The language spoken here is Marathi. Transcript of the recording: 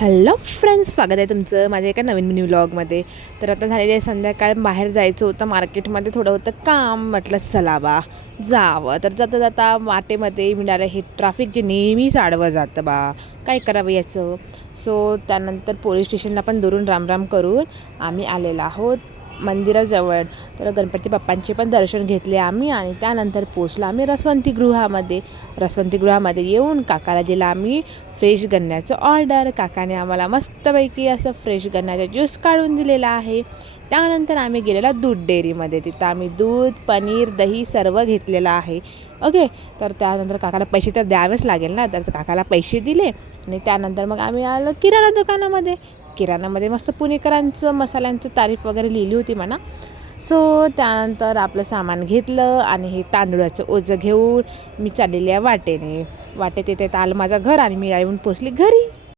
हॅलो फ्रेंड्स, स्वागत आहे तुमचं माझ्या एका नवीन मिनी व्लॉगमध्ये. तर आता झालेली आहे संध्याकाळ, बाहेर जायचं होतं मार्केटमध्ये, थोडं होतं काम. म्हटलं चला बा जावं. तर जाता जाता वाटेमध्ये मिळालं हे ट्रॅफिक जे नेहमीच आडवं जातं बा, काय करावं याचं. सो त्यानंतर पोलीस स्टेशनला पण दुरून रामराम करून आम्ही आलेलो आहोत मंदिराजवळ. तर गणपती बाप्पांचे पण दर्शन घेतले आम्ही आणि त्यानंतर पोचलो आम्ही रसवंतीगृहामध्ये येऊन काकाला दिला आम्ही फ्रेश गन्न्याचं ऑर्डर. काकाने आम्हाला मस्तपैकी असं फ्रेश गन्न्याचा ज्यूस काढून दिलेला आहे. त्यानंतर आम्ही गेलेला दूध डेअरीमध्ये, तिथं आम्ही दूध, पनीर, दही सर्व घेतलेलं आहे. ओके. तर त्यानंतर काकाला पैसे तर द्यावेच लागेल ना, तर काकाला पैसे दिले आणि त्यानंतर मग आम्ही आलो किराणा दुकानामध्ये मस्त पुणेकरांचं मसाल्यांचं तारीफ वगैरे लिहिली होती म्हणा. सो त्यानंतर आपलं सामान घेतलं आणि हे तांदूळाचं ओझं घेऊन मी चाललेली आहे वाटेत येते आलं माझं घर आणि मी येऊन पोचली घरी.